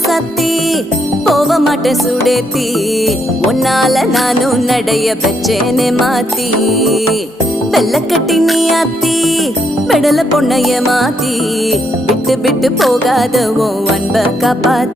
சத்தி போக மாட்டேன் சுடேத்தி உன்னால நானும் நடைய பெச்சேனே மாத்தி வெள்ள கட்டி நீ ஆத்தி பெடல பொண்ணைய மாத்தி விட்டு விட்டு போகாத உன் அன்ப காப்பாத்தி